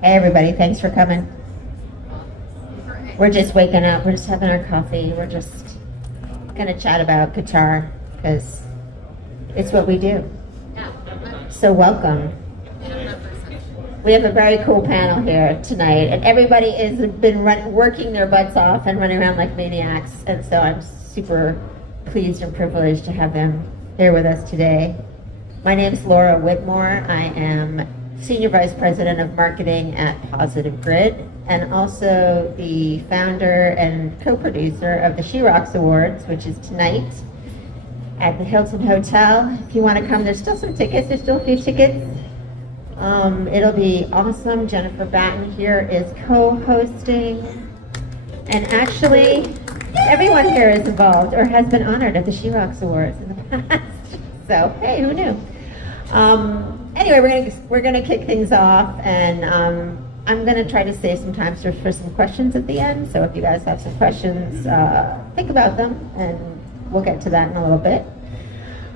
Hey everybody, thanks for coming. We're just waking up, we're just having our coffee, we're just gonna chat about guitar, because it's what we do. So welcome. We have a very cool panel here tonight, and everybody has been working their butts off and running around like maniacs, and so I'm super pleased and privileged to have them here with us today. My name is Laura Whitmore. I am Senior Vice President of Marketing at Positive Grid, and also the founder and co-producer of the She Rocks Awards, which is tonight at the Hilton Hotel. If you want to come, there's still some tickets. There's still a few tickets. It'll be awesome. Jennifer Batten here is co-hosting, and actually everyone here is involved or has been honored at the She Rocks Awards in the past. So hey, who knew? Anyway, we're gonna kick things off, and I'm gonna try to save some time for some questions at the end. So if you guys have some questions, think about them, and we'll get to that in a little bit.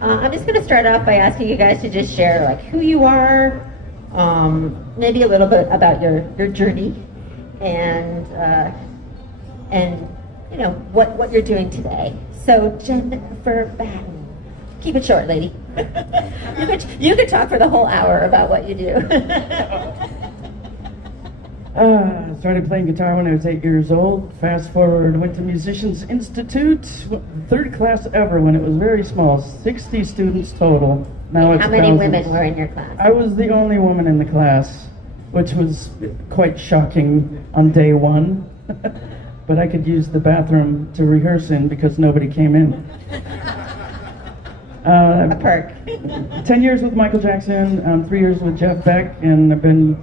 I'm just gonna start off by asking you guys to just share like who you are, maybe a little bit about your journey, and you know what you're doing today. So Jennifer Batten, keep it short, lady. You could talk for the whole hour about what you do. I started playing guitar when I was 8 years old. Fast forward, went to Musicians Institute, third class ever when it was very small, 60 students total. Now it's how many thousands. women were in your class? I was the only woman in the class, which was quite shocking on day one. But I could use the bathroom to rehearse in because nobody came in. A perk. 10 years with Michael Jackson, 3 years with Jeff Beck, and I've been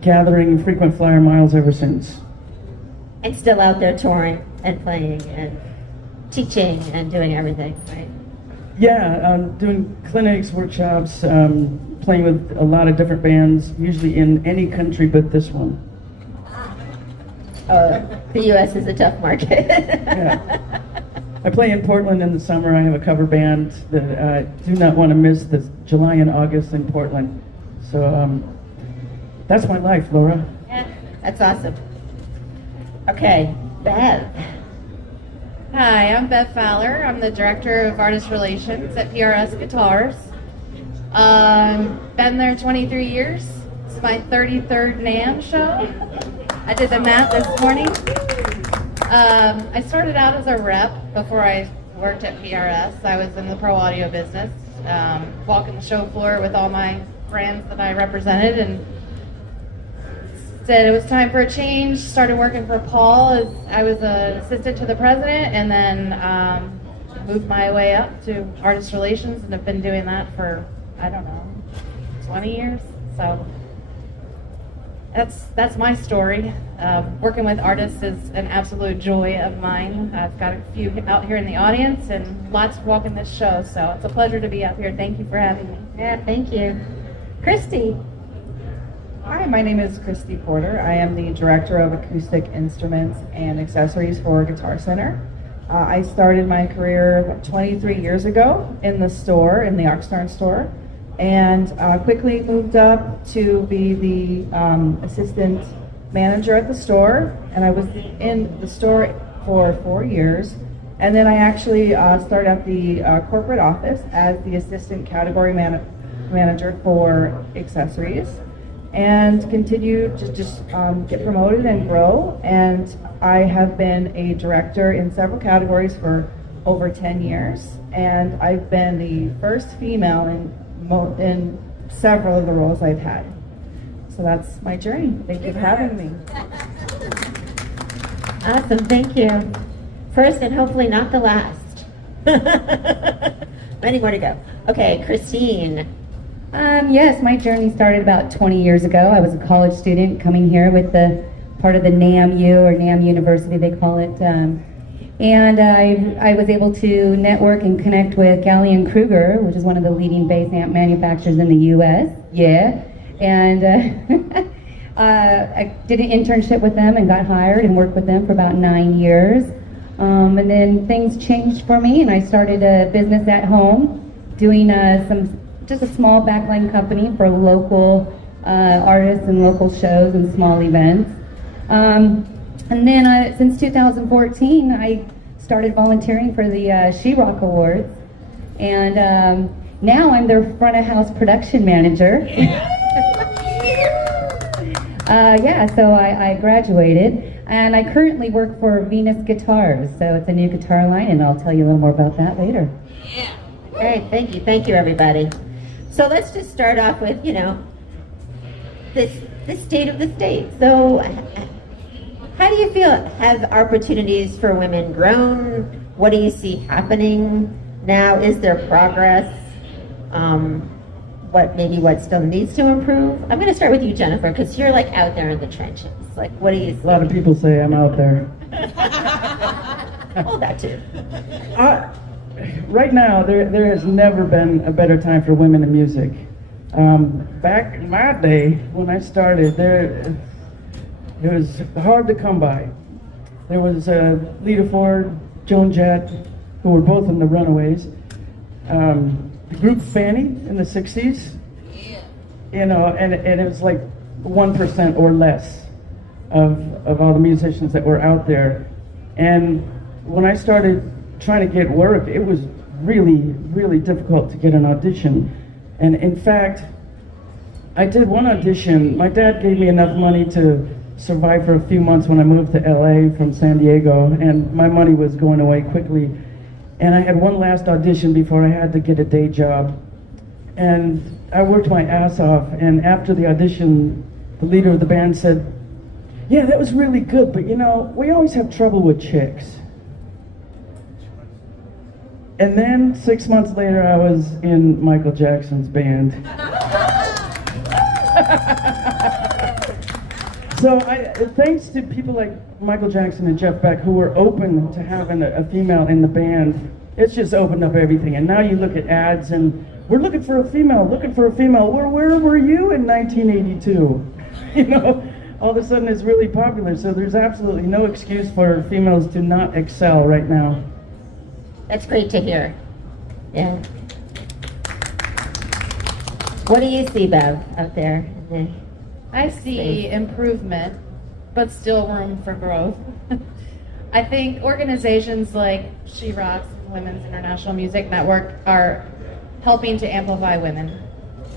gathering frequent flyer miles ever since. And still out there touring and playing and teaching and doing everything, right? Yeah, doing clinics, workshops, playing with a lot of different bands, usually in any country but this one. The U.S. is a tough market. Yeah. I play in Portland in the summer. I have a cover band that I do not want to miss the July and August in Portland. So that's my life, Laura. Yeah, that's awesome. Okay, Bev. Hi, I'm Bev Fowler. I'm the Director of Artist Relations at PRS Guitars. Been there 23 years. It's my 33rd NAMM show. I did the math this morning. I started out as a rep before I worked at PRS. I was in the pro audio business, walking the show floor with all my brands that I represented, and said it was time for a change. Started working for Paul as I was an assistant to the president, and then moved my way up to artist relations, and have been doing that for, I don't know, 20 years. So that's my story. Working with artists is an absolute joy of mine. I've got a few out here in the audience and lots walking this show, so it's a pleasure to be up here. Thank you for having me. Yeah, thank you. Kristy. Hi, my name is Kristy Porter. I am the Director of Acoustic Instruments and Accessories for Guitar Center. I started my career 23 years ago in the store, in the Oxnard store, and quickly moved up to be the assistant manager at the store, and I was in the store for 4 years, and then I actually started at the corporate office as the assistant category manager for accessories, and continued to just get promoted and grow, and I have been a director in several categories for over 10 years, and I've been the first female in several of the roles I've had. So that's my journey. Thank you for having me. Awesome, thank you. First and hopefully not the last. Many more to go. Okay, Christine. Yes, my journey started about 20 years ago. I was a college student coming here with the part of the NAMU, or NAMM University they call it. And I was able to network and connect with Gallion Kruger, which is one of the leading bass amp manufacturers in the U.S. Yeah. And I did an internship with them and got hired and worked with them for about 9 years. And then things changed for me, and I started a business at home doing just a small backline company for local artists and local shows and small events. And then since 2014, I started volunteering for the She-Rock Awards. And now I'm their front of house production manager. So I graduated. And I currently work for Venus Guitars. So it's a new guitar line, and I'll tell you a little more about that later. Yeah. Great, thank you, everybody. So let's just start off with, the state of the state. So how do you feel? Have opportunities for women grown? What do you see happening now? Is there progress? What still needs to improve? I'm going to start with you, Jennifer, because you're like out there in the trenches. Like, what do you see? A lot of people say I'm out there. Oh, that too. Right now, there has never been a better time for women in music. Back in my day, when I started, it was hard to come by. There was Lita Ford, Joan Jett, who were both in the Runaways. The group Fanny in the 60s, and it was like 1% or less of all the musicians that were out there. And when I started trying to get work, it was really, really difficult to get an audition. And in fact, I did one audition. My dad gave me enough money to survive for a few months when I moved to LA from San Diego, and my money was going away quickly. And I had one last audition before I had to get a day job. And I worked my ass off, and after the audition, the leader of the band said, "Yeah, that was really good, but we always have trouble with chicks." And then 6 months later, I was in Michael Jackson's band. So thanks to people like Michael Jackson and Jeff Beck, who were open to having a female in the band, it's just opened up everything. And now you look at ads and we're looking for a female. Where were you in 1982? All of a sudden it's really popular. So there's absolutely no excuse for females to not excel right now. That's great to hear. Yeah. What do you see, Bev, out there? I see improvement, but still room for growth. I think organizations like She Rocks and Women's International Music Network are helping to amplify women.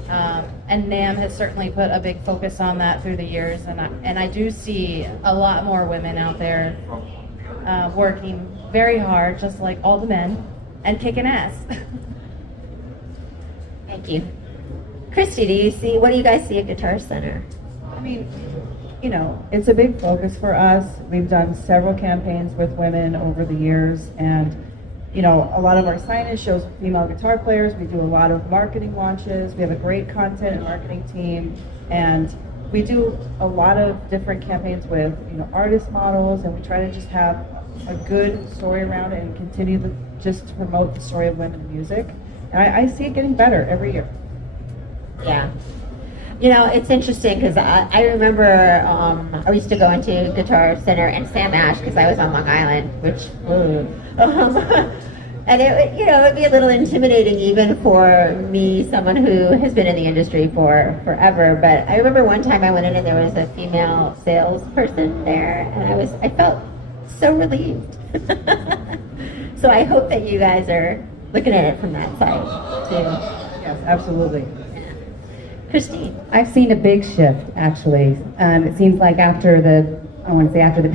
And NAMM has certainly put a big focus on that through the years, and I do see a lot more women out there working very hard, just like all the men, and kicking ass. Thank you. Kristy, what do you guys see at Guitar Center? I mean, it's a big focus for us. We've done several campaigns with women over the years, and a lot of our signage shows female guitar players. We do a lot of marketing launches. We have a great content and marketing team, and we do a lot of different campaigns with artist models, and we try to just have a good story around it and continue just to promote the story of women in music. And I see it getting better every year. Yeah. It's interesting because I remember I used to go into Guitar Center and Sam Ash because I was on Long Island, which, and it would be a little intimidating even for me, someone who has been in the industry for forever. But I remember one time I went in and there was a female salesperson there, and I felt so relieved. So I hope that you guys are looking at it from that side too. Yes, absolutely. Kristy? I've seen a big shift, actually. It seems like after the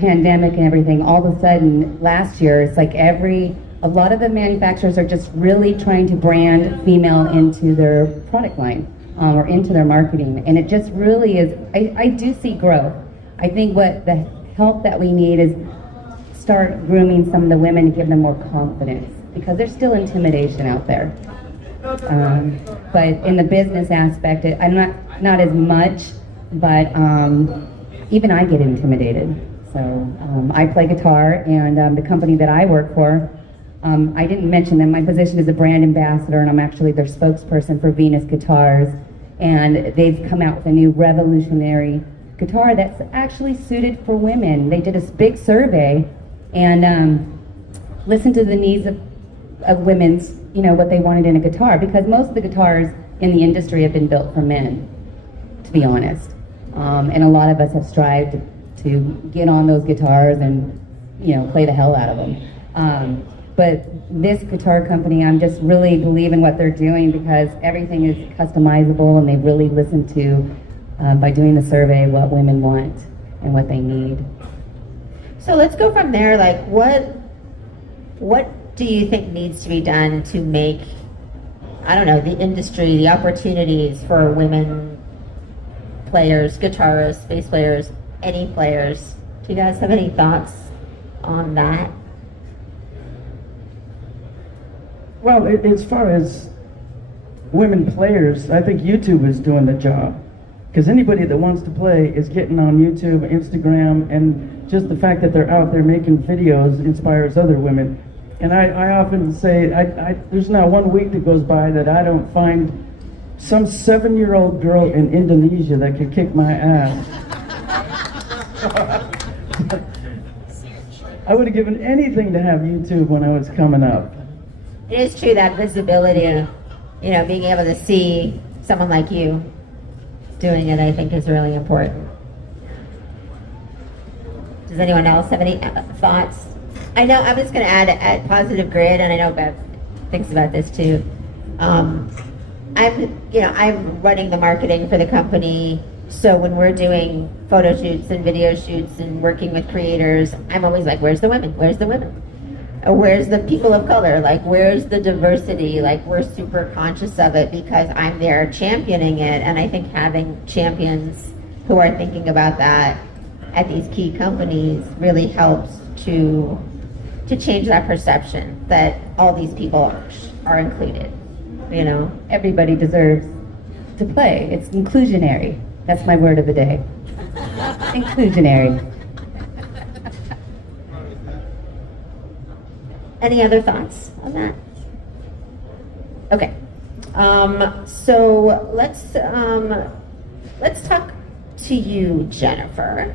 pandemic and everything, all of a sudden last year, it's like a lot of the manufacturers are just really trying to brand female into their product line or into their marketing. And it just really is, I do see growth. I think what the help that we need is start grooming some of the women to give them more confidence, because there's still intimidation out there. But in the business aspect, I'm not as much, but even I get intimidated. So I play guitar, and the company that I work for, I didn't mention them. My position is a brand ambassador, and I'm actually their spokesperson for Venus Guitars. And they've come out with a new revolutionary guitar that's actually suited for women. They did a big survey and listened to the needs of women's, what they wanted in a guitar, because most of the guitars in the industry have been built for men, be honest. And a lot of us have strived to get on those guitars and, play the hell out of them. But this guitar company, I'm just really believing what they're doing because everything is customizable and they've really listened to, by doing the survey, what women want and what they need. So let's go from there. Like, what do you think needs to be done to make, I don't know, the industry, the opportunities for women players, guitarists, bass players, any players? Do you guys have any thoughts on that? Well, as far as women players, I think YouTube is doing the job. Because anybody that wants to play is getting on YouTube, Instagram, and just the fact that they're out there making videos inspires other women. And I often say, there's not 1 week that goes by that I don't find some 7-year-old girl in Indonesia that could kick my ass. I would have given anything to have YouTube when I was coming up. It is true that visibility, being able to see someone like you doing it, I think is really important. Does anyone else have any thoughts? I know I'm just going to add at Positive Grid, and I know Bev thinks about this too. I'm running the marketing for the company, so when we're doing photo shoots and video shoots and working with creators, I'm always like, where's the women? Where's the women? Or where's the people of color? Like, where's the diversity? Like, we're super conscious of it because I'm there championing it, and I think having champions who are thinking about that at these key companies really helps to change that perception that all these people are included. Everybody deserves to play. It's inclusionary. That's my word of the day. Inclusionary. Any other thoughts on that? Okay. So let's talk to you, Jennifer.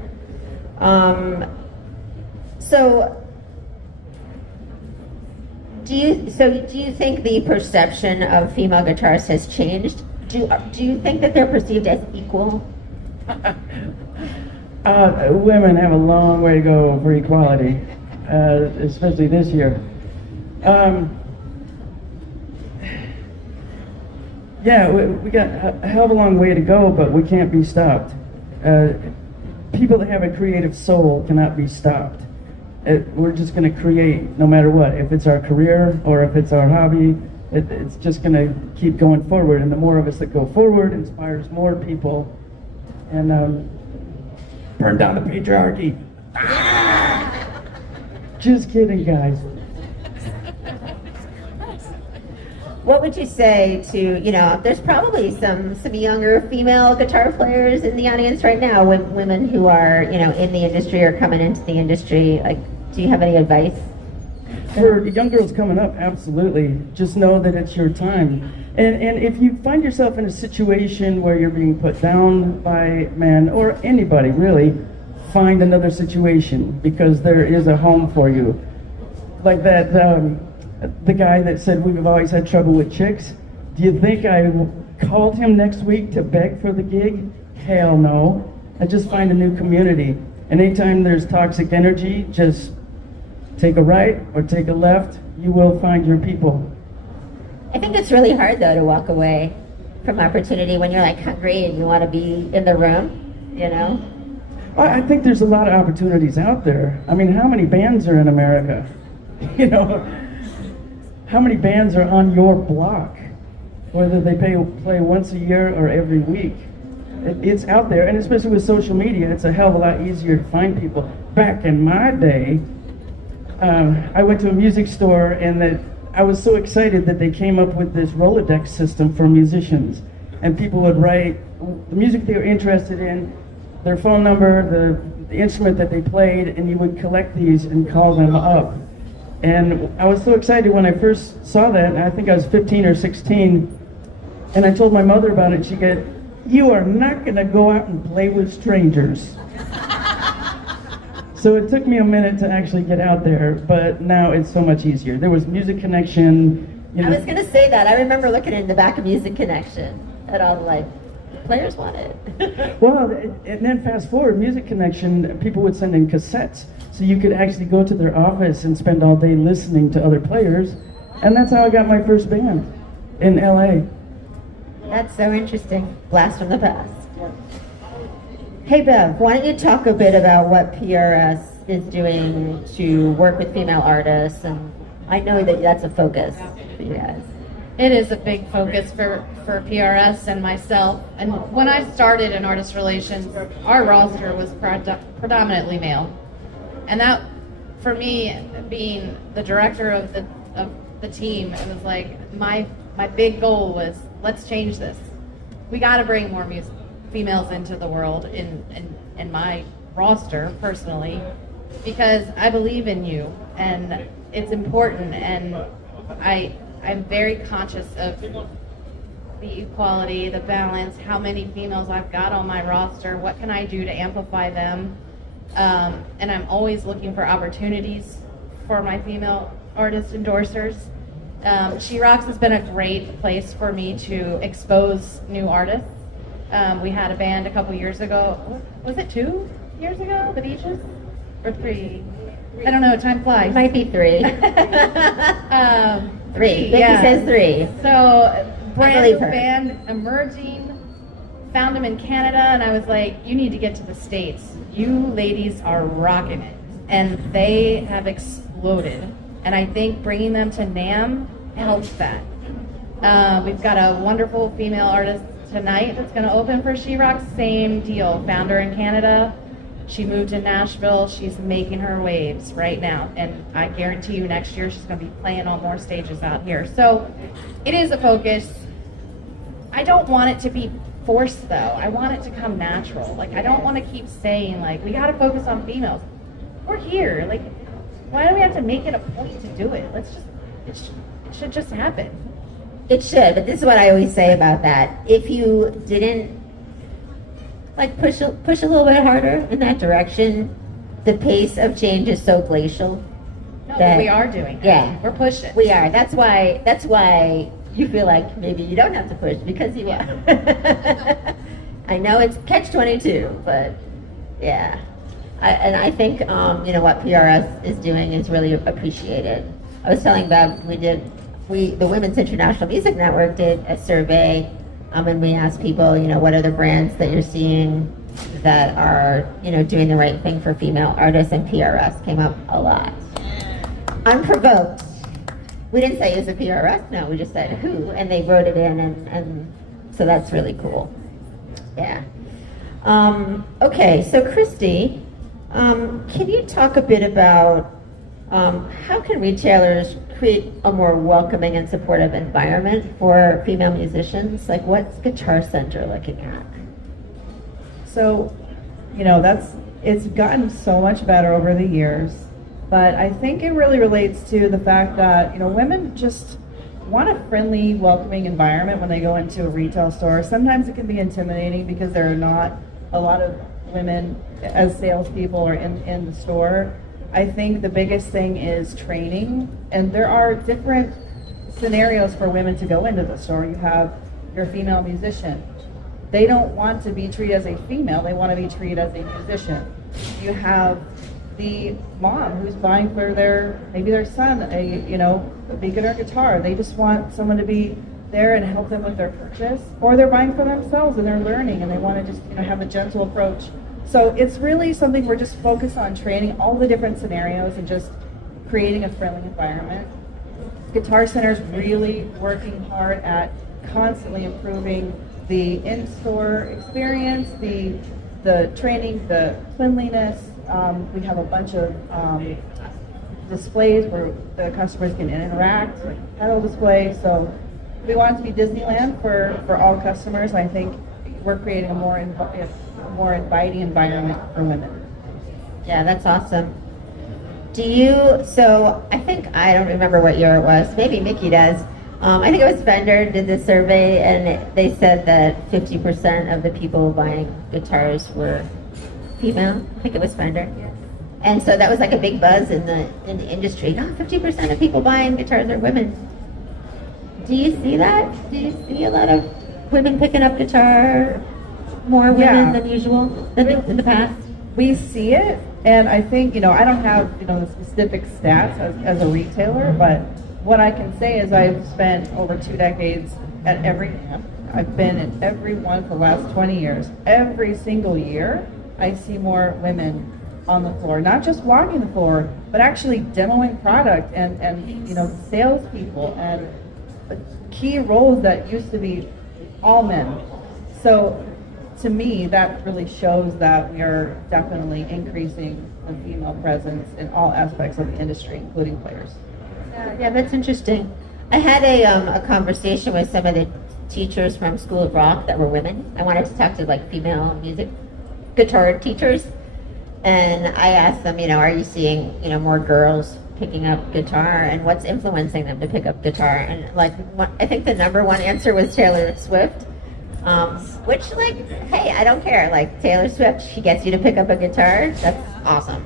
Do you think the perception of female guitarists has changed? Do you think that they're perceived as equal? Women have a long way to go for equality, especially this year. We got a hell of a long way to go, but we can't be stopped. People that have a creative soul cannot be stopped. We're just going to create no matter what. If it's our career or if it's our hobby, it's just going to keep going forward. And the more of us that go forward inspires more people. And burn down the patriarchy. Just kidding, guys. What would you say to, there's probably some younger female guitar players in the audience right now, women who are, in the industry or coming into the industry. Like, do you have any advice? For young girls coming up, absolutely. Just know that it's your time. And if you find yourself in a situation where you're being put down by men or anybody, really, find another situation because there is a home for you. Like that, the guy that said we've always had trouble with chicks. Do you think I called him next week to beg for the gig? Hell no. I just find a new community. And anytime there's toxic energy, just take a right or take a left. You will find your people. I think it's really hard, though, to walk away from opportunity when you're like hungry and you want to be in the room, I think there's a lot of opportunities out there. I mean, how many bands are in America? How many bands are on your block? Whether they play once a year or every week. It's out there, and especially with social media, it's a hell of a lot easier to find people. Back in my day, I went to a music store, and I was so excited that they came up with this Rolodex system for musicians. And people would write the music they were interested in, their phone number, the instrument that they played, and you would collect these and call them up. And I was so excited when I first saw that. I think I was 15 or 16, and I told my mother about it. She said, "You are not going to go out and play with strangers." So it took me a minute to actually get out there, but now it's so much easier. There was Music Connection. I was going to say that. I remember looking in the back of Music Connection at all the players wanted. Well, and then fast forward, Music Connection, people would send in cassettes. So you could actually go to their office and spend all day listening to other players. And that's how I got my first band in LA. That's so interesting. Blast from the past. Hey Bev, why don't you talk a bit about what PRS is doing to work with female artists? And I know that that's a focus for you guys. It is a big focus for PRS and myself. And when I started in artist relations, our roster was predominantly male. And that, for me, being the director of the team, it was like my big goal was, let's change this. We got to bring more females into the world in my roster personally, because I believe in you and it's important, and I'm very conscious of the equality, the balance, how many females I've got on my roster, what can I do to amplify them, and I'm always looking for opportunities for my female artist endorsers. She Rocks has been a great place for me to expose new artists. We had a band a couple years ago. Was it 2 years ago? The Beaches? Or 3? I don't know. Time flies. Might be 3. 3. Vicky says 3. So, brand believe new her. band, emerging. Found them in Canada, and I was like, you need to get to the States. You ladies are rocking it. And they have exploded. And I think bringing them to NAMM helps that. We've got a wonderful female artist tonight that's going to open for She Rocks. Same deal. Found her in Canada. She moved to Nashville. She's making her waves right now. And I guarantee you next year she's going to be playing on more stages out here. So it is a focus. I don't want it to be forced, though. I want it to come natural. Like, I don't want to keep saying, like, we got to focus on females. We're here. Like, why do we have to make it a point to do it? It should just happen. It should, but this is what I always say about that. If you didn't push a little bit harder in that direction, the pace of change is so glacial. No, but we are doing it. Yeah, we're pushing. We are. That's why you feel like maybe you don't have to push, because you are. I know it's catch-22, but yeah. I think what PRS is doing is really appreciated. I was telling Bev, the Women's International Music Network did a survey, and we asked people, what are the brands that you're seeing that are, doing the right thing for female artists, and PRS came up a lot. Unprovoked. We didn't say it was a PRS, no, we just said who, and they wrote it in, and so that's really cool. Yeah. Okay, so Kristy, can you talk a bit about how can retailers create a more welcoming and supportive environment for female musicians? Like, what's Guitar Center looking at? So, it's gotten so much better over the years, but I think it really relates to the fact that, women just want a friendly, welcoming environment when they go into a retail store. Sometimes it can be intimidating because there are not a lot of women as salespeople or in the store. I think the biggest thing is training, and there are different scenarios for women to go into the store. You have your female musician. They don't want to be treated as a female, they want to be treated as a musician. You have the mom who's buying for maybe their son a beginner guitar. They just want someone to be there and help them with their purchase, or they're buying for themselves and they're learning and they want to just have a gentle approach. So it's really something we're just focused on training all the different scenarios and just creating a friendly environment. Guitar Center's really working hard at constantly improving the in-store experience, the training, the cleanliness. We have a bunch of displays where the customers can interact, like pedal displays. So we want it to be Disneyland for all customers. I think we're creating a more inviting environment for women. Yeah, that's awesome. I don't remember what year it was. Maybe Mickey does. I think it was Fender did this survey, and they said that 50% of the people buying guitars were female. I think it was Fender. Yes. And so that was like a big buzz in the industry. 50% of people buying guitars are women. Do you see that? Do you see a lot of women picking up guitar, more women Yeah. than usual than in the past? We see it, and I think, I don't have, the specific stats as a retailer, but what I can say is I've spent over 2 decades at every NAMM. I've been at every one for the last 20 years. Every single year, I see more women on the floor, not just walking the floor, but actually demoing product and salespeople and key roles that used to be all men. So to me, that really shows that we are definitely increasing the female presence in all aspects of the industry, including players. Yeah, that's interesting. I had a conversation with some of the teachers from School of Rock that were women. I wanted to talk to like female music guitar teachers, and I asked them, are you seeing more girls picking up guitar, and what's influencing them to pick up guitar? And I think the number one answer was Taylor Swift. Which, hey, I don't care. Like, Taylor Swift, she gets you to pick up a guitar. That's awesome.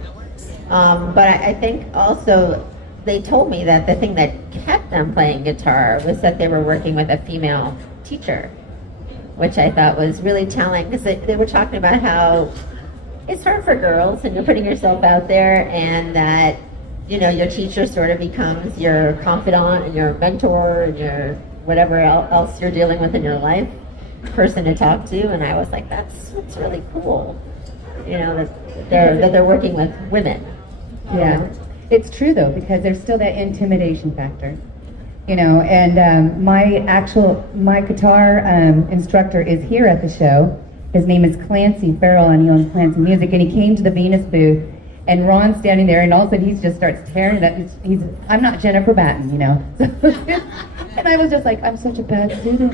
But I think also they told me that the thing that kept them playing guitar was that they were working with a female teacher, which I thought was really telling, because they were talking about how it's hard for girls and you're putting yourself out there, and that, your teacher sort of becomes your confidant and your mentor and your whatever else you're dealing with in your life, person to talk to. And I was like, that's really cool, that they're working with women. Yeah, it's true though, because there's still that intimidation factor, and my guitar instructor is here at the show. His name is Clancy Farrell, and he owns Clancy Music, and he came to the Venus booth, and Ron's standing there, and all of a sudden he just starts tearing it up. I'm not Jennifer Batten, and I was just like, I'm such a bad student,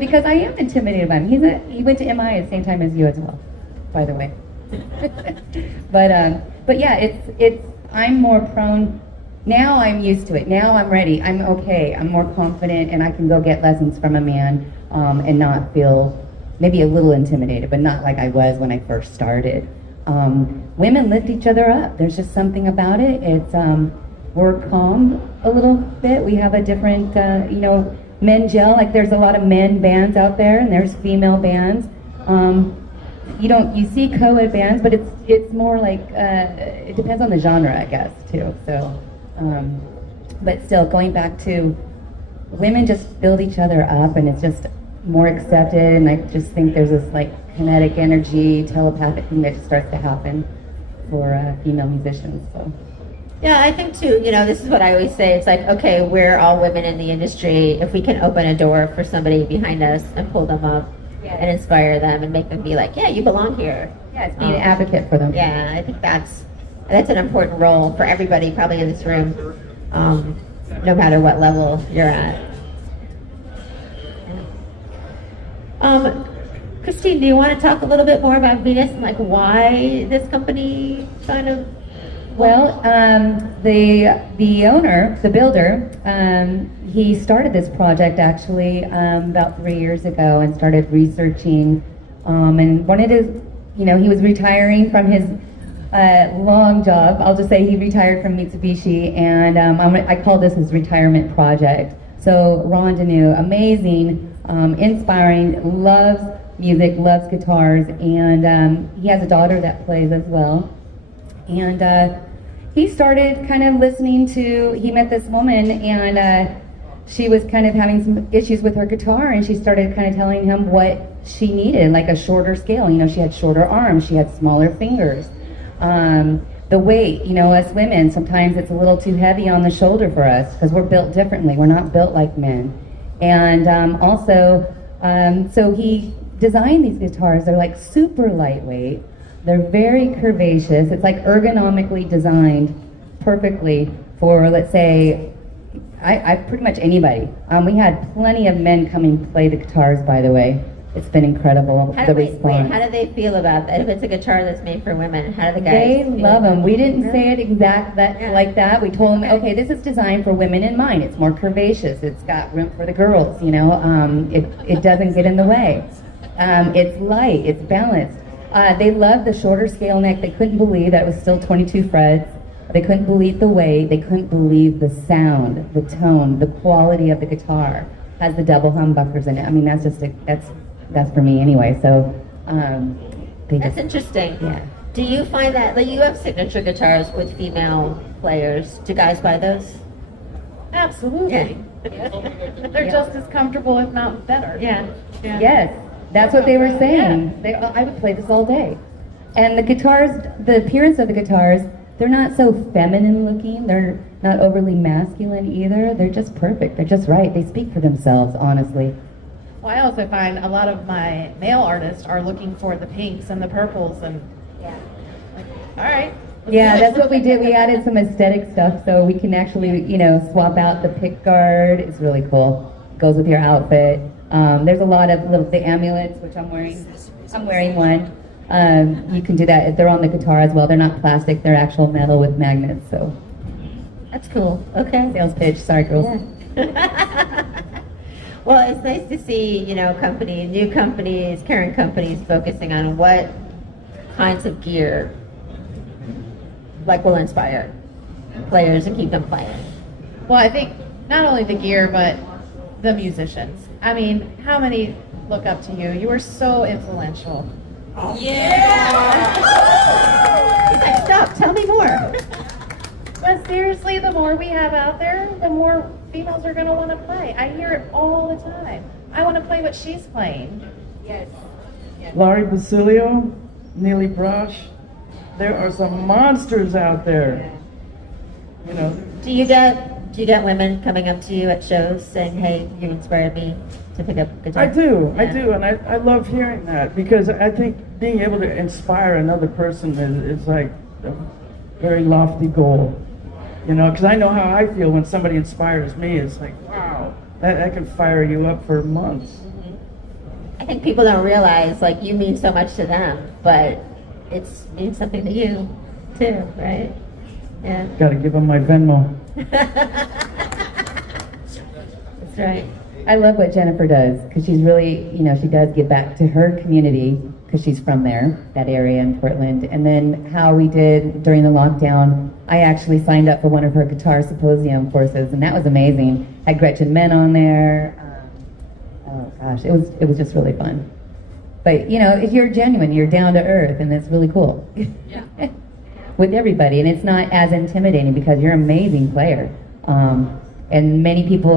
because I am intimidated by him. He went to MI at the same time as you as well, by the way. But yeah, it's I'm more prone now. I'm used to it. Now I'm ready. I'm okay. I'm more confident, and I can go get lessons from a man and not feel maybe a little intimidated, but not like I was when I first started. Women lift each other up. There's just something about it. It's we're calm a little bit. We have a different men gel. Like, there's a lot of men bands out there, and there's female bands. You see co-ed bands, but it's more like it depends on the genre, I guess, too. So, but still, going back to women just build each other up, and it's just more accepted. And I just think there's this kinetic energy, telepathic thing that just starts to happen for female musicians. So. Yeah, I think too, this is what I always say. It's like, okay, we're all women in the industry. If we can open a door for somebody behind us and pull them up and inspire them and make them be like, yeah, you belong here. Yeah, it's being an advocate for them. Yeah, I think that's an important role for everybody probably in this room, no matter what level you're at. Christine, do you want to talk a little bit more about Venus and why this company kind of? Well, the owner, the builder, he started this project actually about 3 years ago and started researching and wanted to, he was retiring from his long job. I'll just say he retired from Mitsubishi, and I call this his retirement project. So Ron Deneau, amazing, inspiring, loves music, loves guitars, and he has a daughter that plays as well. And he started kind of listening to, he met this woman, and she was kind of having some issues with her guitar, and she started kind of telling him what she needed, like a shorter scale. She had shorter arms, she had smaller fingers. The weight, us women, sometimes it's a little too heavy on the shoulder for us because we're built differently. We're not built like men. And so he designed these guitars. They're super lightweight. They're very curvaceous. It's ergonomically designed perfectly for, let's say, I pretty much anybody. We had plenty of men coming to play the guitars, by the way. It's been incredible, the response. How do they feel about that? If it's a guitar that's made for women, how do the guys They feel? love them. We didn't say it like that. We told them, okay, this is designed for women in mind. It's more curvaceous. It's got room for the girls, It doesn't get in the way. It's light. It's balanced. They loved the shorter scale neck. They couldn't believe that it was still 22 frets. They couldn't believe the weight. They couldn't believe the sound, the tone, the quality of the guitar. has the double humbuckers in it. I mean, that's just that's for me anyway. So That's interesting. Yeah. Do you find that, like, you have signature guitars with female players? Do guys buy those? Absolutely. They're just as comfortable, if not better. Yeah. Yes, that's what they were saying. I would play this all day. And the guitars, the appearance of the guitars, they're not so feminine looking. They're not overly masculine either. They're just perfect. They're just right. They speak for themselves, honestly. Well, I also find a lot of my male artists are looking for the pinks and the purples and like, all right. Yeah, that's what we did. We added some aesthetic stuff so we can actually, swap out the pick guard. It's really cool. Goes with your outfit. There's a lot of the amulets, which I'm wearing. I'm wearing one. You can do that. They're on the guitar as well. They're not plastic. They're actual metal with magnets. So That's cool. Okay. sales pitch. Sorry, girls. Yeah. Well, it's nice to see, new companies, current companies focusing on what kinds of gear will inspire players and keep them playing. Well, I think not only the gear, but the musicians. I mean, how many look up to you? You were so influential. Stop, tell me more. But seriously, the more we have out there, the more females are going to want to play. I hear it all the time. I want to play what she's playing. Yes. Laurie Basilio, Neely Brosh. There are some monsters out there. Do you get women coming up to you at shows saying, "Hey, you inspired me to pick up a guitar"? I do, Yeah. and I love hearing that because I think being able to inspire another person is like a very lofty goal. Because I know how I feel when somebody inspires me. It's like, wow, that can fire you up for months. I think people don't realize, you mean so much to them, but it means something to you, too, right? Yeah. Got to give them my Venmo. That's right. I love what Jennifer does because she's really, she does give back to her community because she's from there, that area in Portland. And then how we did during the lockdown, I actually signed up for one of her guitar symposium courses, and that was amazing. Had Gretchen Menn on there. Oh gosh, it was just really fun. But if you're genuine, you're down to earth, and it's really cool. Yeah. With everybody, and it's not as intimidating because you're an amazing player. And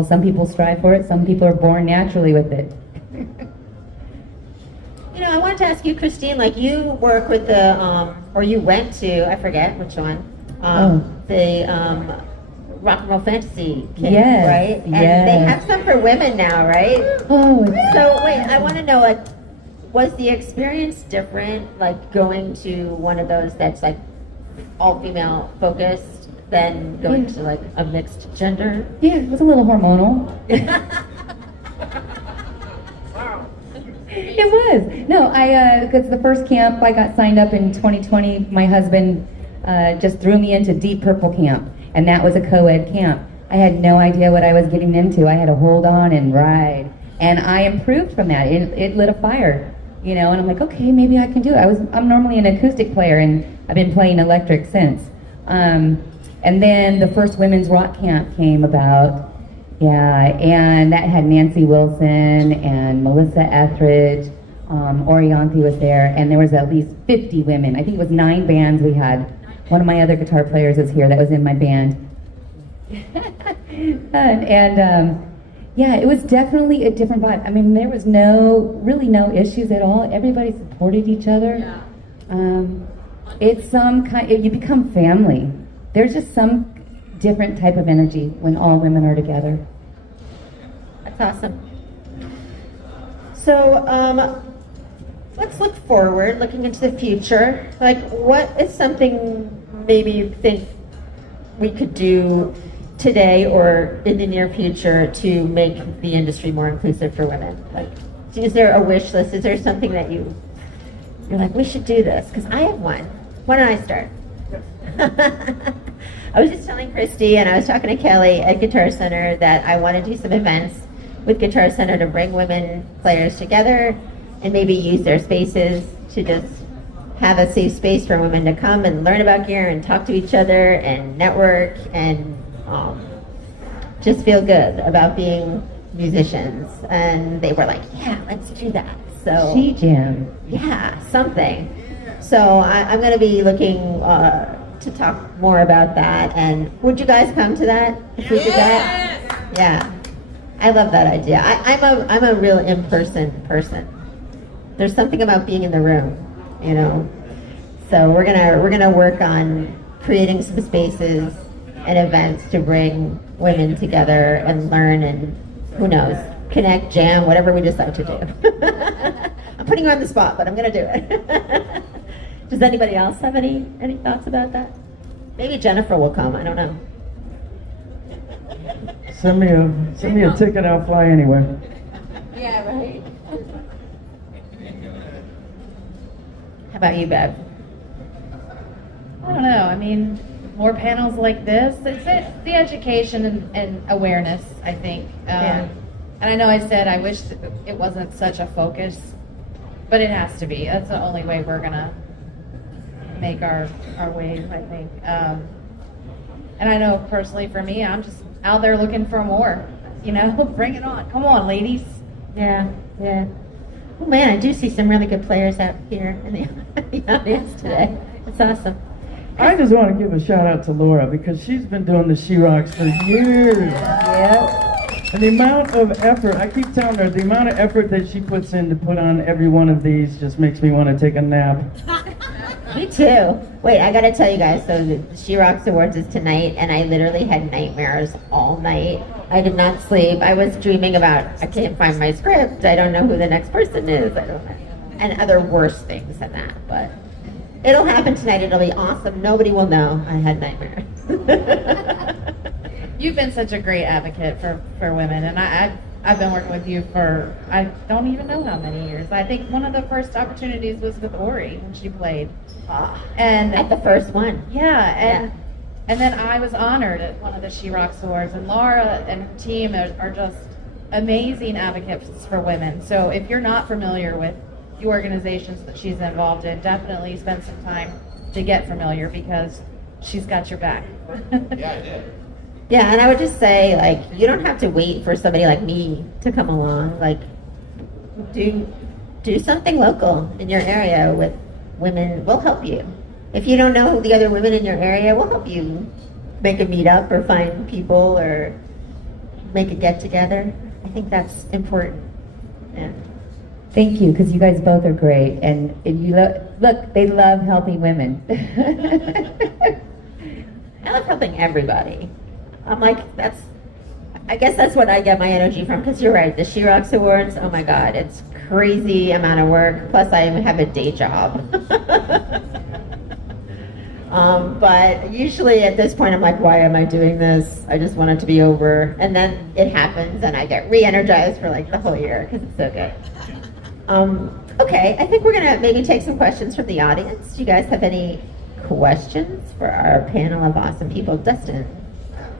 some people strive for it, some people are born naturally with it. I wanted to ask you, Christine, you work with or you went to, I forget which one, the Rock and Roll Fantasy Kit, Yes, right? And yes. they have some for women now, right? Oh, So wait, I want to know, was the experience different, going to one of those that's all female focused than going to a mixed gender? yeah, it was a little hormonal. It was. No, because the first camp I got signed up in 2020, my husband just threw me into Deep Purple camp, and that was a co-ed camp. I had no idea what I was getting into. I had to hold on and ride, and I improved from that. It lit a fire, and I'm like, okay, maybe I can do it. I'm normally an acoustic player, and I've been playing electric since. And then the first women's rock camp came about. Yeah, and that had Nancy Wilson and Melissa Etheridge. Orianthi was there, and there was at least 50 women. I think it was 9 bands we had. One of my other guitar players was here that was in my band. Yeah, it was definitely a different vibe. I mean, there was really no issues at all. Everybody supported each other. Yeah. It's you become family. There's just some different type of energy when all women are together. That's awesome. So, let's look forward, looking into the future. What is something maybe you think we could do today or in the near future to make the industry more inclusive for women? Is there a wish list? Is there something that you're we should do this? Because I have one. Why don't I start? I was just telling Kristy and I was talking to Kelly at Guitar Center that I want to do some events with Guitar Center to bring women players together and maybe use their spaces to just have a safe space for women to come and learn about gear and talk to each other and network and just feel good about being musicians, and they were like, yeah, let's do that. So She Jam. yeah, something. So I'm going to be looking to talk more about that. And would you guys come to that if we did that? Yeah, I love that idea. I'm a real in-person person. There's something about being in the room, you know. So we're gonna work on creating some spaces and events to bring women together and learn, and who knows, connect, jam, whatever we decide to do. I'm putting you on the spot, but I'm gonna do it. Does anybody else have any thoughts about that? Maybe Jennifer will come. I don't know. Send me a ticket. I'll fly anywhere. Yeah, right. How about you, Bev? I don't know. I mean, more panels like this. It's the education and awareness, I think. Yeah. And I know I said I wish that it wasn't such a focus, but it has to be. That's the only way we're gonna make our wave, I think. And I know personally for me, I'm just out there looking for more. You know, bring it on. Come on, ladies. Yeah, yeah. Oh man, I do see some really good players out here in the audience today. It's awesome. I just want to give a shout out to Laura because she's been doing the She Rocks for years. Yep. And the amount of effort, I keep telling her, the amount of effort that she puts in to put on every one of these just makes me want to take a nap. Me too. Wait, I gotta tell you guys, so the She Rocks Awards is tonight, and I literally had nightmares all night. I did not sleep. I was dreaming about, I can't find my script, I don't know who the next person is, I don't know. And other worse things than that, but it'll happen tonight, it'll be awesome. Nobody will know I had nightmares. You've been such a great advocate for women, and I've been working with you for, I don't even know how many years. I think one of the first opportunities was with Ori when she played. And At the first one. yeah, and then I was honored at one of the She Rocks Awards, and Laura and her team are just amazing advocates for women. So if you're not familiar with the organizations that she's involved in, definitely spend some time to get familiar because she's got your back. Yeah, I did. Yeah, and I would just say, like, you don't have to wait for somebody like me to come along. Like, do something local in your area with women. We'll help you. If you don't know the other women in your area, we'll help you make a meetup or find people or make a get together. I think that's important. Yeah. Thank you, because you guys both are great, and you look, they love helping women. I love helping everybody. I'm like, I guess that's what I get my energy from, because you're right, the She Rocks Awards, oh my God, it's crazy amount of work, plus I have a day job. But usually at this point I'm like, why am I doing this? I just want it to be over. And then it happens and I get re-energized for like the whole year, because it's so good. Okay, I think we're gonna maybe take some questions from the audience. Do you guys have any questions for our panel of awesome people? Dustin.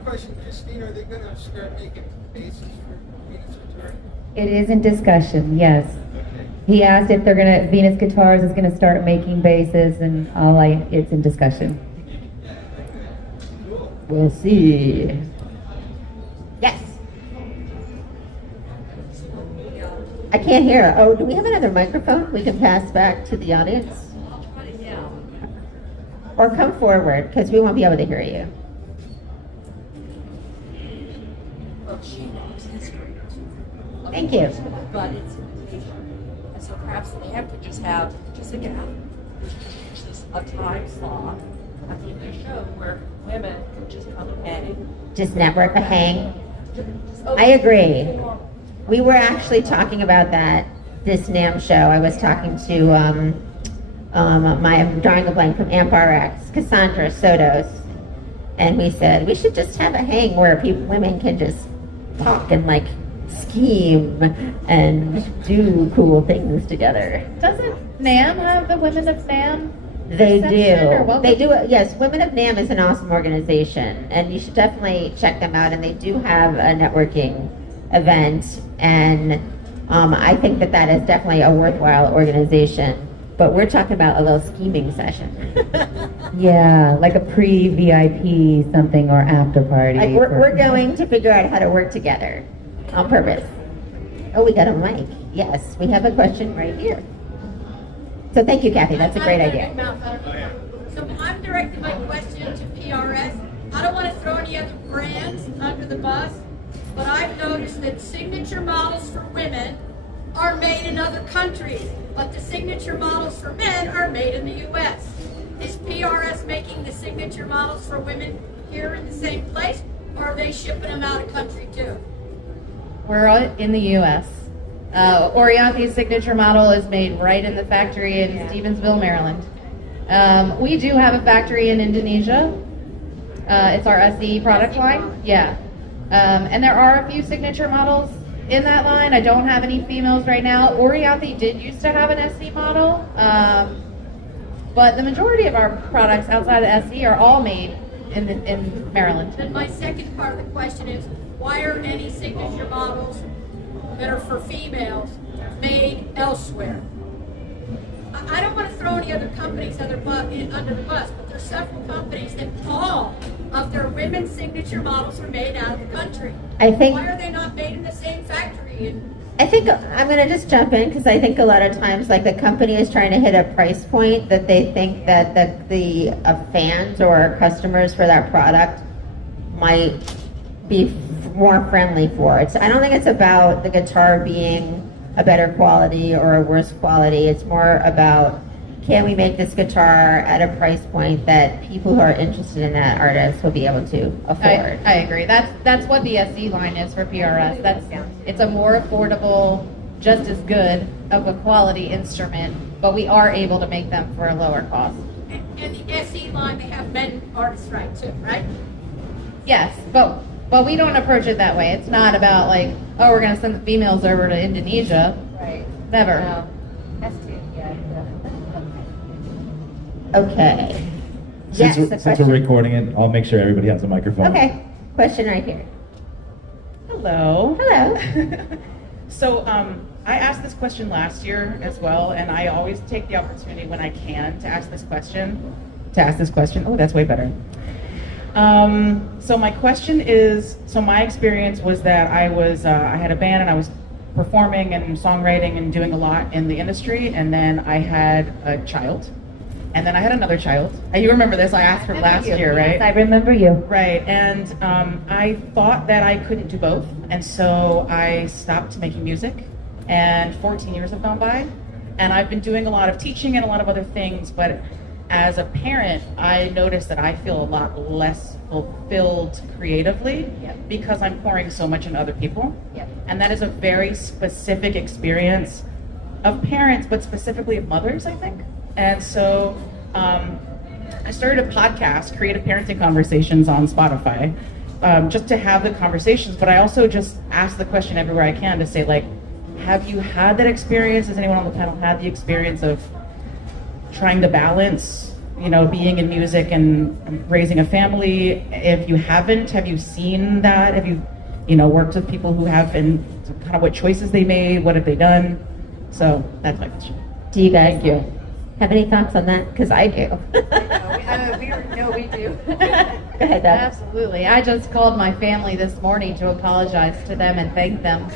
Question, Christine, are they going to start making bases for Venus Guitar? It is in discussion, yes. Okay. He asked if Venus Guitars is gonna start making basses, and it's in discussion. Cool. We'll see. Yes. I can't hear. Oh, do we have another microphone we can pass back to the audience? Or come forward, because we won't be able to hear you. Well, She Rocks history. Thank you. But it's invitation. And so perhaps they have to just have just a gap, just a time slot at the end of the show where women can just come and hang. Just network a hang. I agree. We were actually talking about that this NAMM show. I was talking to I'm drawing a blank from AmpRX, Cassandra Sotos, and we said we should just have a hang where women can just talk and like scheme and do cool things together. Doesn't NAMM have the Women of NAMM? They section, or do. what They was- do. Yes, Women of NAMM is an awesome organization, and you should definitely check them out. And they do have a networking event, and I think that is definitely a worthwhile organization. But we're talking about a little scheming session. Yeah, like a pre-VIP something or after party. Like we're going to figure out how to work together. on purpose. Oh, we got a mic. Yes, we have a question right here. So thank you, Kathy. That's a great idea. So I'm directing my question to PRS. I don't want to throw any other brands under the bus, but I've noticed that signature models for women are made in other countries, but the signature models for men are made in the U.S. Is PRS making the signature models for women here in the same place, or are they shipping them out of country too? We're in the U.S. Orianthe's signature model is made right in the factory in Stevensville, Maryland. We do have a factory in Indonesia. It's our SE product line. Yeah. And there are a few signature models in that line. I don't have any females right now. Orianthe did used to have an SE model. But the majority of our products outside of SE are all made in Maryland. And my second part of the question is, why are any signature models that are for females made elsewhere? I don't want to throw any other companies under the bus, but there's several companies that all of their women's signature models are made out of the country. I think. Why are they not made in the same factory? I think I'm going to just jump in because I think a lot of times, like, the company is trying to hit a price point that they think that the fans or customers for that product might be more friendly for it. So I don't think it's about the guitar being a better quality or a worse quality. It's more about, can we make this guitar at a price point that people who are interested in that artist will be able to afford? I agree. That's what the SE line is for PRS. It's a more affordable, just as good of a quality instrument, but we are able to make them for a lower cost. And the SE line, they have men artists, right, too, right? Yes, but we don't approach it that way. It's not about like, oh, we're going to send the females over to Indonesia. Right. Never. No. That's too, yeah. Okay. Yes, the Since question. we're recording it, I'll make sure everybody has a microphone. Okay, question right here. Hello. Hello. So I asked this question last year as well, and I always take the opportunity when I can to ask this question. Oh, that's way better. So my question is, so my experience was that I had a band and I was performing and songwriting and doing a lot in the industry, and then I had a child. And then I had another child. You remember this? I asked her last year, right? Yes, I remember you. Right, and I thought that I couldn't do both, and so I stopped making music, and 14 years have gone by, and I've been doing a lot of teaching and a lot of other things, but as a parent, I noticed that I feel a lot less fulfilled creatively because I'm pouring so much into other people, and that is a very specific experience of parents, but specifically of mothers, I think. And so I started a podcast, Creative Parenting Conversations, on Spotify, just to have the conversations. But I also just ask the question everywhere I can to say, like, have you had that experience? Has anyone on the panel had the experience of trying to balance, being in music and raising a family? If you haven't, have you seen that? Have you, worked with people who have, and kind of what choices they made? What have they done? So that's my question. Do you guys have any thoughts on that? Because I do. We do. Go ahead, Deb. Absolutely. I just called my family this morning to apologize to them and thank them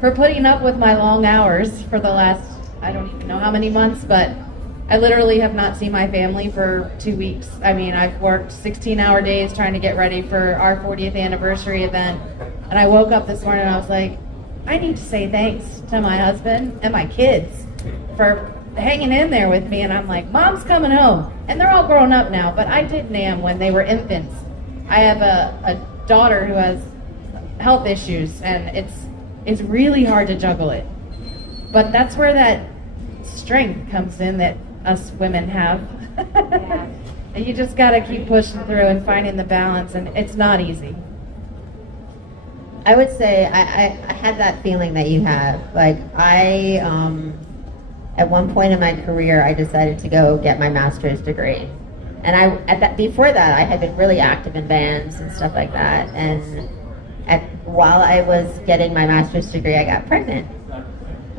for putting up with my long hours for the last, I don't even know how many months, but I literally have not seen my family for 2 weeks. I mean, I've worked 16-hour days trying to get ready for our 40th anniversary event, and I woke up this morning and I was like, I need to say thanks to my husband and my kids for hanging in there with me. And I'm like, Mom's coming home, and they're all grown up now, but I did NAMM when they were infants. I have a daughter who has health issues, and it's really hard to juggle it, but that's where that strength comes in that us women have. And you just got to keep pushing through and finding the balance, and it's not easy. I would say I had that feeling that you have. Like, at one point in my career, I decided to go get my master's degree. And before that, I had been really active in bands and stuff like that. And while I was getting my master's degree, I got pregnant.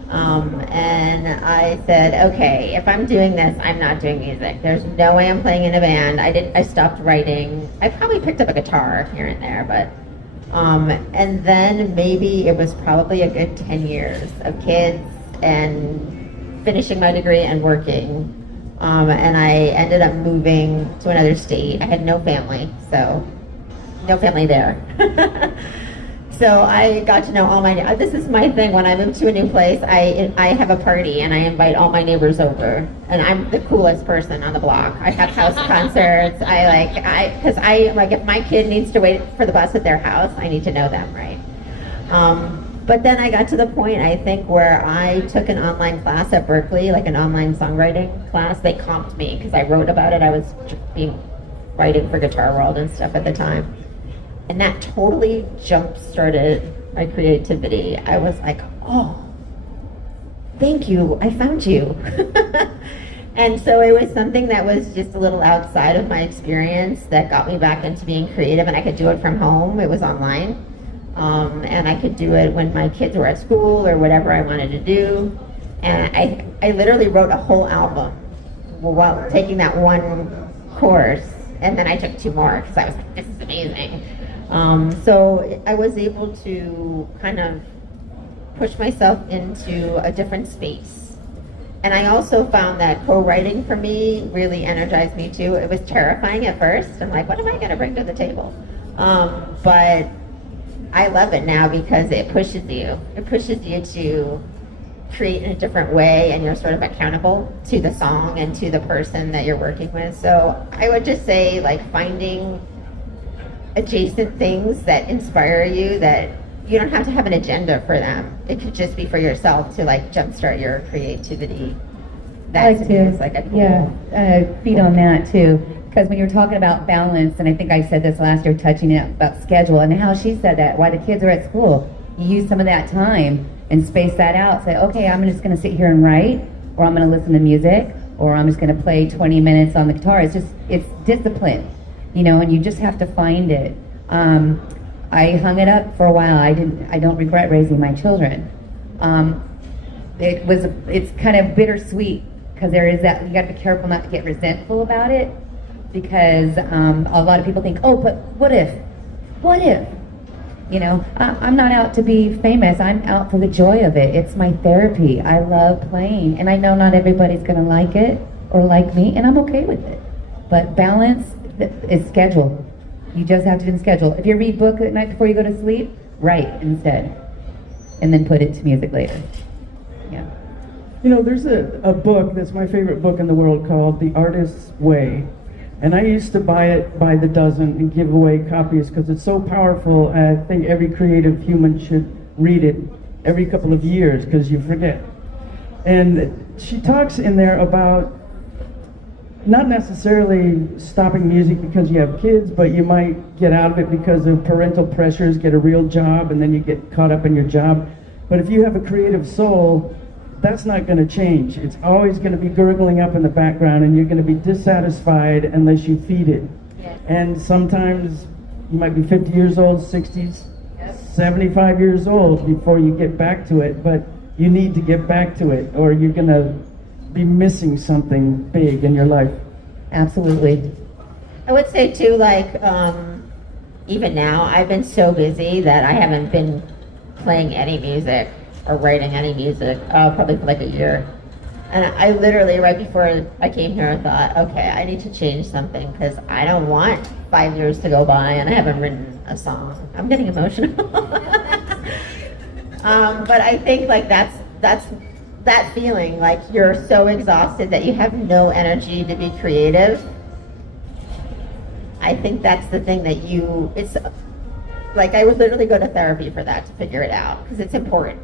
And I said, okay, if I'm doing this, I'm not doing music. There's no way I'm playing in a band. I stopped writing. I probably picked up a guitar here and there, but And then maybe it was probably a good 10 years of kids and finishing my degree and working. And I ended up moving to another state. I had no family, so no family there. So I got to know all my, this is my thing, when I move to a new place, I have a party and I invite all my neighbors over. And I'm the coolest person on the block. I have house concerts. Because if my kid needs to wait for the bus at their house, I need to know them, right? But then I got to the point, I think, where I took an online class at Berkeley, like an online songwriting class. They comped me because I wrote about it. I was writing for Guitar World and stuff at the time. And that totally jump-started my creativity. I was like, oh, thank you, I found you. And so it was something that was just a little outside of my experience that got me back into being creative, and I could do it from home. It was online. And I could do it when my kids were at school or whatever I wanted to do. And I literally wrote a whole album while taking that one course. And then I took 2 more because I was like, this is amazing. So I was able to kind of push myself into a different space. And I also found that co-writing for me really energized me too. It was terrifying at first. I'm like, what am I going to bring to the table? But I love it now because it pushes you. It pushes you to create in a different way, and you're sort of accountable to the song and to the person that you're working with. So I would just say, like, finding adjacent things that inspire you, that you don't have to have an agenda for them. It could just be for yourself to, like, jumpstart your creativity. That to me is like a cool... feed on that too. Because when you're talking about balance, and I think I said this last year, touching it about schedule, and how she said that, while the kids are at school, you use some of that time and space that out. Say, okay, I'm just going to sit here and write, or I'm going to listen to music, or I'm just going to play 20 minutes on the guitar. It's discipline, and you just have to find it. I hung it up for a while. I don't regret raising my children. It's kind of bittersweet, because there is that, you got to be careful not to get resentful about it. Because a lot of people think, oh, but what if? I'm not out to be famous. I'm out for the joy of it. It's my therapy. I love playing. And I know not everybody's going to like it or like me, and I'm okay with it. But balance is schedule. You just have to schedule. If you read book at night before you go to sleep, write instead. And then put it to music later. Yeah. There's a book that's my favorite book in the world called The Artist's Way. And I used to buy it by the dozen and give away copies because it's so powerful. I think every creative human should read it every couple of years because you forget. And she talks in there about not necessarily stopping music because you have kids, but you might get out of it because of parental pressures, get a real job, and then you get caught up in your job. But if you have a creative soul, that's not going to change. It's always going to be gurgling up in the background, and you're going to be dissatisfied unless you feed it. Yeah. And sometimes you might be 50 years old, 60s, 75 years old before you get back to it, but you need to get back to it, or you're going to be missing something big in your life. Absolutely. I would say too, even now, I've been so busy that I haven't been playing any music or writing any music, probably for like a year. And I literally, right before I came here, I thought, okay, I need to change something because I don't want 5 years to go by and I haven't written a song. I'm getting emotional. But I think that's that feeling, like you're so exhausted that you have no energy to be creative. I think that's the thing that it's like I would literally go to therapy for that, to figure it out, because it's important.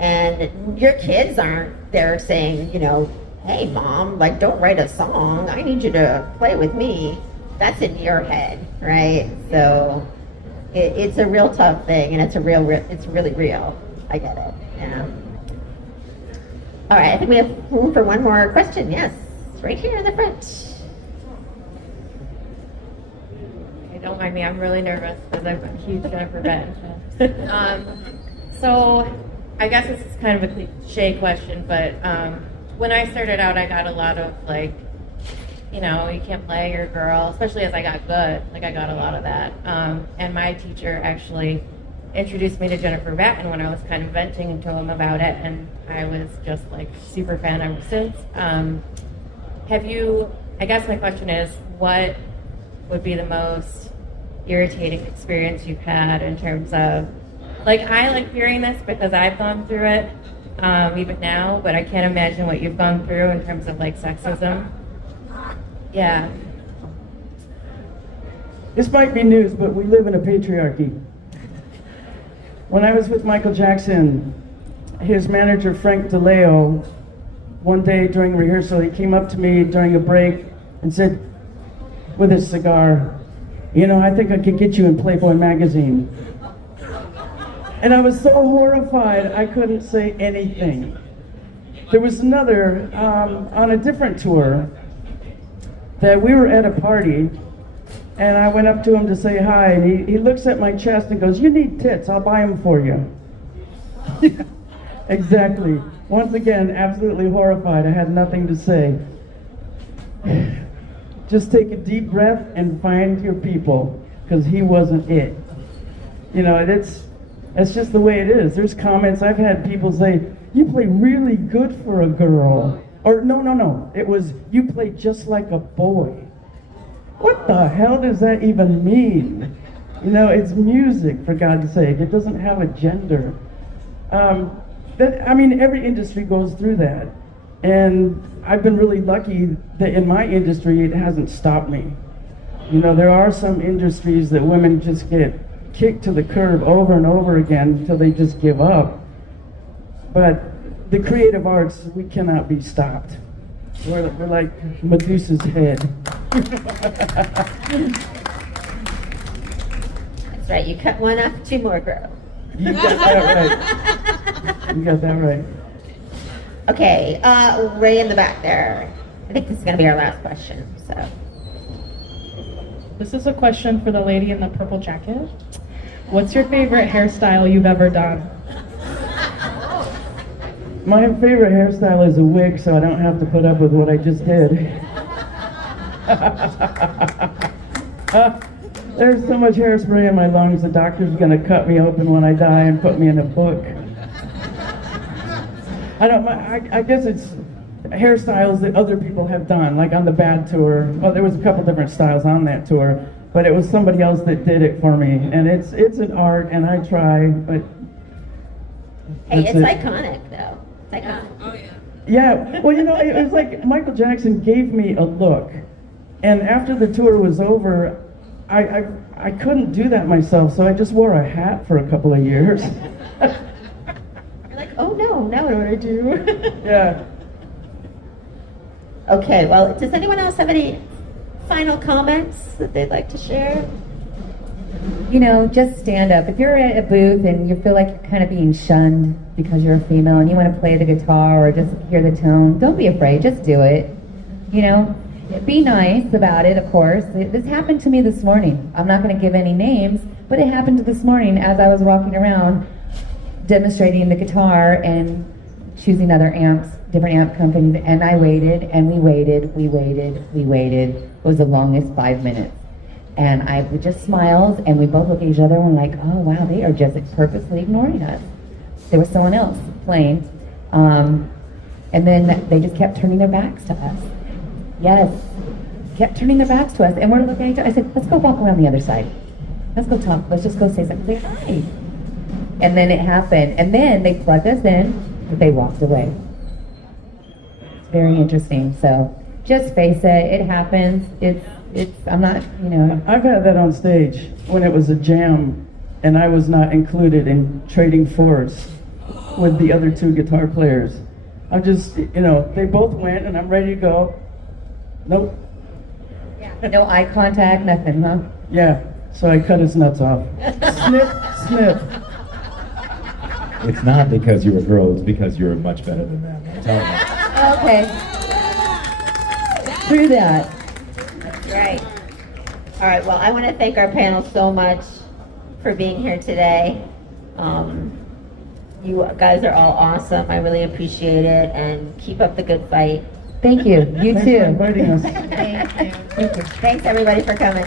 And your kids aren't there saying, hey mom, don't write a song, I need you to play with me. That's in your head, right? So it's a real tough thing, and it's really real. I get it. Yeah. All right, I think we have room for one more question. Yes, right here in the front. Hey, don't mind me, I'm really nervous because I'm a huge Jennifer Batten fan. So I guess this is kind of a cliche question, but when I started out, I got a lot of you know, you can't play, you're a girl, especially as I got good. Like, I got a lot of that. And my teacher actually introduced me to Jennifer Batten when I was kind of venting to him about it, and I was just like super fan ever since. I guess my question is, what would be the most irritating experience you've had in terms of, like, I like hearing this because I've gone through it, even now, but I can't imagine what you've gone through in terms of like sexism. Yeah. This might be news, but we live in a patriarchy. When I was with Michael Jackson, his manager, Frank DeLeo, one day during rehearsal, he came up to me during a break and said, with his cigar, "You know, I think I could get you in Playboy magazine." And I was so horrified, I couldn't say anything. There was another, on a different tour, that we were at a party, and I went up to him to say hi, and he looks at my chest and goes, "You need tits, I'll buy them for you." Exactly. Once again, absolutely horrified. I had nothing to say. Just take a deep breath and find your people, because he wasn't it. You know, that's just the way it is. There's comments, I've had people say, "You play really good for a girl." Or no, it was, "You play just like a boy." What the hell does that even mean? You know, it's music, for God's sake. It doesn't have a gender. Every industry goes through that. And I've been really lucky that in my industry, it hasn't stopped me. You know, there are some industries that women just get kicked to the curb over and over again until they just give up. But the creative arts, we cannot be stopped. We're like Medusa's head. That's right, you cut one off, two more grow. You got that right. You got that right. Okay, Ray in the back there. I think this is going to be our last question, so. This is a question for the lady in the purple jacket. What's your favorite hairstyle you've ever done? My favorite hairstyle is a wig, so I don't have to put up with what I just did. There's so much hairspray in my lungs, the doctor's going to cut me open when I die and put me in a book. I guess it's hairstyles that other people have done, like on the Bad tour. Well, there was a couple different styles on that tour, but it was somebody else that did it for me. And it's an art, and I try, but... Hey, it's iconic, though. It's iconic. Oh, yeah. Yeah, well, you know, it was like Michael Jackson gave me a look. And after the tour was over, I couldn't do that myself, so I just wore a hat for a couple of years. You're like, oh no, now what do I do? Yeah. Okay, well, does anyone else have any final comments that they'd like to share? You know, just stand up. If you're at a booth and you feel like you're kind of being shunned because you're a female and you want to play the guitar or just hear the tone, don't be afraid, just do it. You know, be nice about it, of course. This happened to me this morning. I'm not going to give any names, but it happened this morning as I was walking around demonstrating the guitar and choosing other amps, different amp companies, and I waited, and we waited. It was the longest 5 minutes. And I just smiled, and we both looked at each other and were like, oh wow, they are just purposely ignoring us. There was someone else playing, and then they just kept turning their backs to us. Yes, kept turning their backs to us, and we're looking at each other. I said, let's go walk around the other side. Let's go talk, let's just go say something. Say hi. And then it happened, and then they plugged us in, but they walked away. It's very interesting, so just face it, it happens. I'm not, you know. I've had that on stage when it was a jam and I was not included in trading fours with the other two guitar players. I'm just, you know, they both went and I'm ready to go. Nope. Yeah. No eye contact, nothing, huh? Yeah, so I cut his nuts off. Snip, snip. It's not because you're a girl, it's because you're much better than them. I'm telling you. Okay. True that. Right. All right, well, I want to thank our panel so much for being here today. You guys are all awesome. I really appreciate it, and keep up the good fight. Thank you. You Thanks too. for inviting us. Thanks everybody for coming.